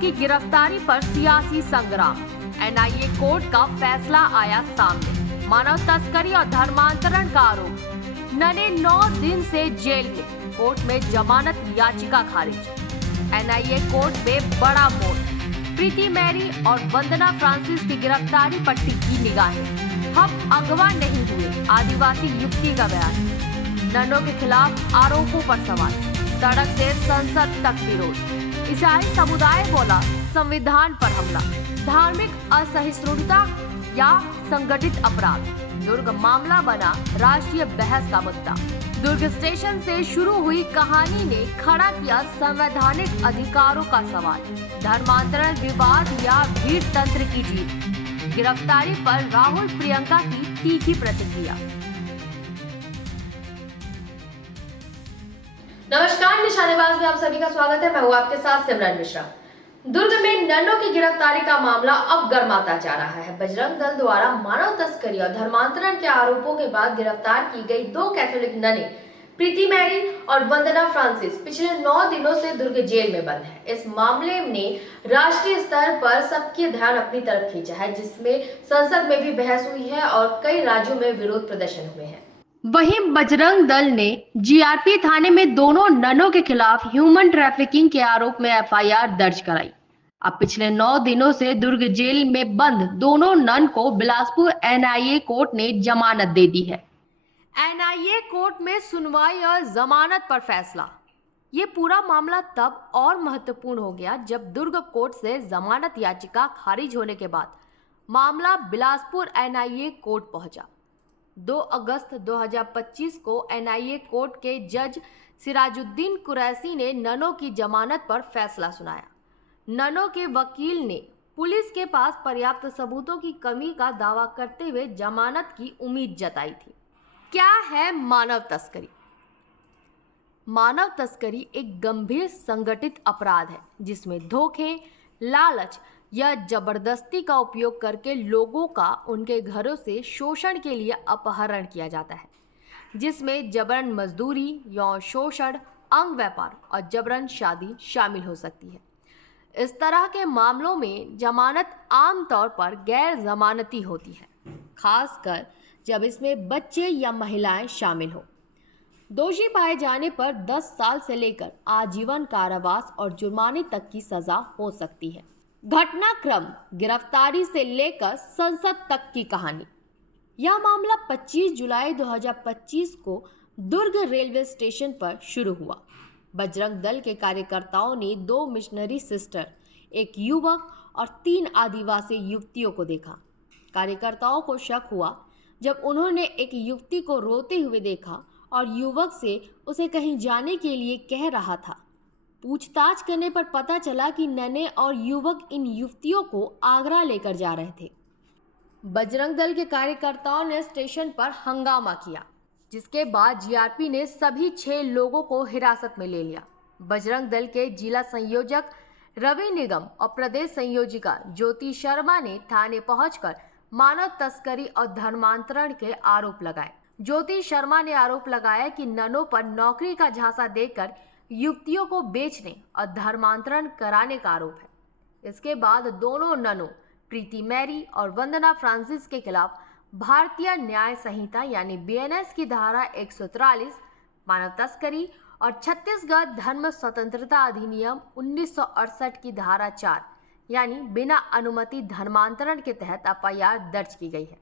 की गिरफ्तारी पर सियासी संग्राम। एनआईए कोर्ट का फैसला आया सामने। मानव तस्करी और धर्मांतरण का आरोप। नने 9 दिन से जेल में, कोर्ट में जमानत याचिका खारिज। एनआईए कोर्ट में बड़ा मोड़। प्रीति मैरी और वंदना फ्रांसिस की गिरफ्तारी पर टिकी निगाहें। हम अगवा नहीं हुए, आदिवासी युवती का बयान। ननों के खिलाफ आरोपों पर सवाल। सड़क से संसद तक विरोध। ईसाई समुदाय बोला संविधान पर हमला। धार्मिक असहिष्णुता या संगठित अपराध। दुर्ग मामला बना राष्ट्रीय बहस का मुद्दा। दुर्ग स्टेशन से शुरू हुई कहानी ने खड़ा किया संवैधानिक अधिकारों का सवाल। धर्मांतरण विवाद या भीड़ तंत्र की जीत। गिरफ्तारी पर राहुल प्रियंका की तीखी प्रतिक्रिया। नमस्कार, निशानेबाज में आप सभी का स्वागत है। मैं हूं आपके साथ सिमरन मिश्रा। दुर्ग में नन्नों की गिरफ्तारी का मामला अब गर्माता जा रहा है। बजरंग दल द्वारा मानव तस्करी और धर्मांतरण के आरोपों के बाद गिरफ्तार की गई 2 कैथोलिक ननें प्रीति मैरी और वंदना फ्रांसिस पिछले 9 दिनों से दुर्ग जेल में बंद है। इस मामले ने राष्ट्रीय स्तर पर सबके ध्यान अपनी तरफ खींचा है, जिसमें संसद में भी बहस हुई है और कई राज्यों में विरोध प्रदर्शन हुए हैं। वहीं बजरंग दल ने जीआरपी थाने में दोनों ननों के खिलाफ ह्यूमन ट्रैफिकिंग के आरोप में एफआईआर दर्ज कराई। अब पिछले 9 दिनों से दुर्ग जेल में बंद दोनों नन को बिलासपुर एनआईए कोर्ट ने जमानत दे दी है। एनआईए कोर्ट में सुनवाई और जमानत पर फैसला। ये पूरा मामला तब और महत्वपूर्ण हो गया जब दुर्ग कोर्ट से जमानत याचिका खारिज होने के बाद मामला बिलासपुर एनआईए कोर्ट पहुंचा। 2 अगस्त 2025 को एनआईए कोर्ट के जज सिराजुद्दीन कुरैशी ने ननों की जमानत पर फैसला सुनाया। ननों के वकील ने पुलिस के पास पर्याप्त सबूतों की कमी का दावा करते हुए जमानत की उम्मीद जताई थी। क्या है मानव तस्करी? मानव तस्करी एक गंभीर संगठित अपराध है जिसमें धोखे, लालच या जबरदस्ती का उपयोग करके लोगों का उनके घरों से शोषण के लिए अपहरण किया जाता है, जिसमें जबरन मजदूरी, यौन शोषण, अंग व्यापार और जबरन शादी शामिल हो सकती है। इस तरह के मामलों में जमानत आमतौर पर गैर जमानती होती है, खासकर जब इसमें बच्चे या महिलाएं शामिल हो। दोषी पाए जाने पर 10 साल से लेकर आजीवन कारावास और जुर्माने तक की सजा हो सकती है। घटनाक्रम, गिरफ्तारी से लेकर संसद तक की कहानी। यह मामला 25 जुलाई 2025 को दुर्ग रेलवे स्टेशन पर शुरू हुआ। बजरंग दल के कार्यकर्ताओं ने 2 मिशनरी सिस्टर, एक युवक और 3 आदिवासी युवतियों को देखा। कार्यकर्ताओं को शक हुआ जब उन्होंने एक युवती को रोते हुए देखा और युवक से उसे कहीं जाने के लिए कह रहा था। पूछताछ करने पर पता चला कि नने और युवक इन युवतियों को आगरा लेकर जा रहे थे। बजरंग दल के कार्यकर्ताओं ने स्टेशन पर हंगामा किया, जिसके बाद जीआरपी ने सभी 6 लोगों को हिरासत में ले लिया। बजरंग दल के जिला संयोजक रवि निगम और प्रदेश संयोजिका ज्योति शर्मा ने थाने पहुंचकर मानव तस्करी और धर्मांतरण के आरोप लगाए। ज्योति शर्मा ने आरोप लगाया कि ननों पर नौकरी का झांसा देकर युवतियों को बेचने और धर्मांतरण कराने का आरोप है। इसके बाद दोनों ननों प्रीति मैरी और वंदना फ्रांसिस के खिलाफ भारतीय न्याय संहिता यानी बीएनएस की धारा 143, मानव तस्करी और छत्तीसगढ़ धर्म स्वतंत्रता अधिनियम 1968 की धारा 4 यानी बिना अनुमति धर्मांतरण के तहत एफआईआर दर्ज की गई है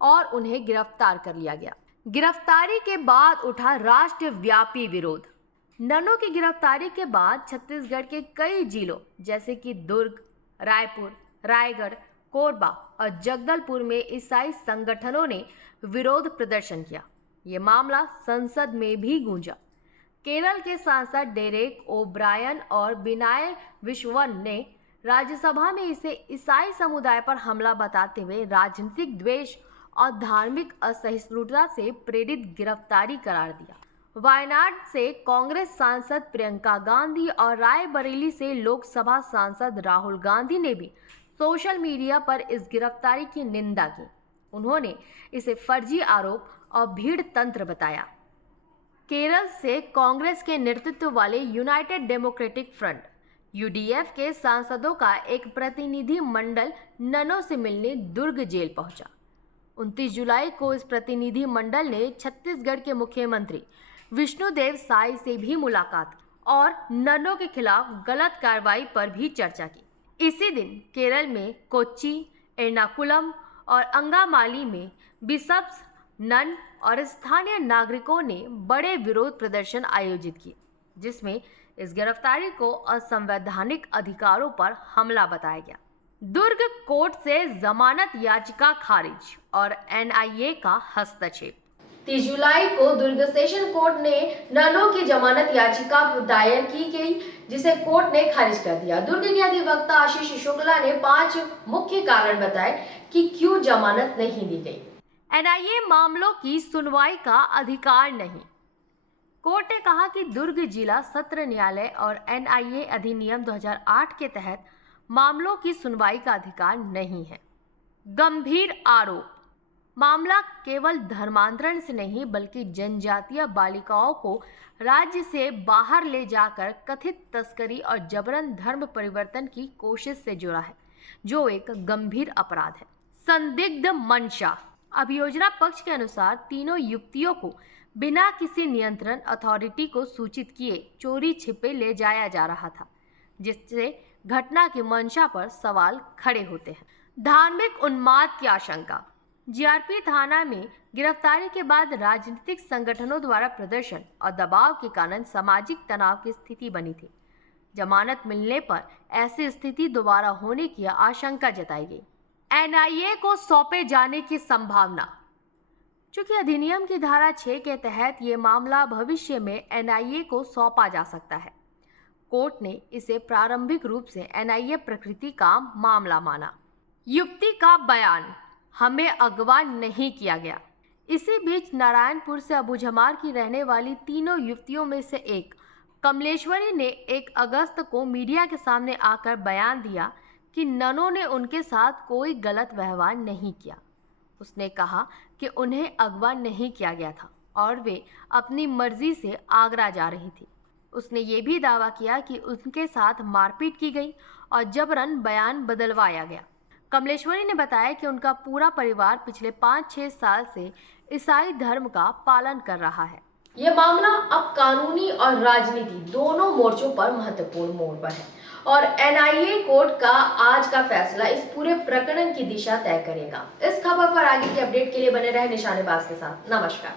और उन्हें गिरफ्तार कर लिया गया। गिरफ्तारी के बाद उठा राष्ट्रव्यापी विरोध। ननों की गिरफ्तारी के बाद छत्तीसगढ़ के कई जिलों जैसे कि दुर्ग, रायपुर, रायगढ़, कोरबा और जगदलपुर में ईसाई संगठनों ने विरोध प्रदर्शन किया। ये मामला संसद में भी गूंजा। केरल के सांसद डेरेक ओब्रायन और बिनाय विश्ववन ने राज्यसभा में इसे ईसाई समुदाय पर हमला बताते हुए राजनीतिक द्वेष और धार्मिक असहिष्णुता से प्रेरित गिरफ्तारी करार दिया। वायनाड से कांग्रेस सांसद प्रियंका गांधी और रायबरेली से लोकसभा सांसद राहुल गांधी ने भी सोशल मीडिया पर इस गिरफ्तारी की निंदा की। उन्होंने इसे फर्जी आरोप और भीड़ तंत्र बताया। केरल से कांग्रेस के नेतृत्व वाले यूनाइटेड डेमोक्रेटिक फ्रंट यूडीएफ के सांसदों का एक प्रतिनिधि मंडल ननों से मिलने दुर्ग जेल पहुंचा। 29 जुलाई को इस प्रतिनिधि मंडल ने छत्तीसगढ़ के मुख्यमंत्री विष्णुदेव साय से भी मुलाकात की और ननों के खिलाफ गलत कार्रवाई पर भी चर्चा की। इसी दिन केरल में कोच्चि, एर्नाकुलम और अंगामाली में बिशप्स, नन और स्थानीय नागरिकों ने बड़े विरोध प्रदर्शन आयोजित किए, जिसमें इस गिरफ्तारी को असंवैधानिक अधिकारों पर हमला बताया गया। दुर्ग कोर्ट से जमानत याचिका खारिज और एनआईए का हस्तक्षेप। 30 जुलाई को दुर्ग सेशन कोर्ट ने ननों की जमानत याचिका दायर की गई, जिसे कोर्ट ने खारिज कर दिया। दुर्ग के अधिवक्ता आशीष शुक्ला ने 5 मुख्य कारण बताए कि क्यों जमानत नहीं दी गई। एनआईए मामलों की सुनवाई का अधिकार नहीं। कोर्ट ने कहा कि दुर्ग जिला सत्र न्यायालय और एनआईए अधिनियम 2008 के तहत मामलों की सुनवाई का अधिकार नहीं है। गंभीर आरोप। मामला केवल धर्मांतरण से नहीं बल्कि जनजातीय बालिकाओं को राज्य से बाहर ले जाकर कथित तस्करी और जबरन धर्म परिवर्तन की कोशिश से जुड़ा है, जो एक गंभीर अपराध है। संदिग्ध मंशा। अभियोजन पक्ष के अनुसार तीनों युवतियों को बिना किसी नियंत्रण अथॉरिटी को सूचित किए चोरी छिपे ले जाया जा रहा था, जिससे घटना की मंशा पर सवाल खड़े होते हैं। धार्मिक उन्माद की आशंका। जीआरपी थाना में गिरफ्तारी के बाद राजनीतिक संगठनों द्वारा प्रदर्शन और दबाव के कारण सामाजिक तनाव की स्थिति बनी थी। जमानत मिलने पर ऐसी स्थिति दोबारा होने की आशंका जताई गई। एनआईए को सौंपे जाने की संभावना। चूंकि अधिनियम की धारा 6 के तहत ये मामला भविष्य में एनआईए को सौंपा जा सकता है, कोर्ट ने इसे प्रारंभिक रूप से एनआईए प्रकृति का मामला माना। युवती का बयान, हमें अगवा नहीं किया गया। इसी बीच नारायणपुर से अबूझमार की रहने वाली तीनों युवतियों में से एक कमलेश्वरी ने 1 अगस्त को मीडिया के सामने आकर बयान दिया कि ननों ने उनके साथ कोई गलत व्यवहार नहीं किया। उसने कहा कि उन्हें अगवा नहीं किया गया था और वे अपनी मर्जी से आगरा जा रही थी। उसने ये भी दावा किया कि उनके साथ मारपीट की गई और जबरन बयान बदलवाया गया। कमलेश्वरी ने बताया कि उनका पूरा परिवार पिछले 5-6 साल से ईसाई धर्म का पालन कर रहा है। ये मामला अब कानूनी और राजनीति दोनों मोर्चों पर महत्वपूर्ण मोड़ पर है और एनआईए कोर्ट का आज का फैसला इस पूरे प्रकरण की दिशा तय करेगा। इस खबर पर आगे की अपडेट के लिए बने रहे निशानेबाज के साथ। नमस्कार।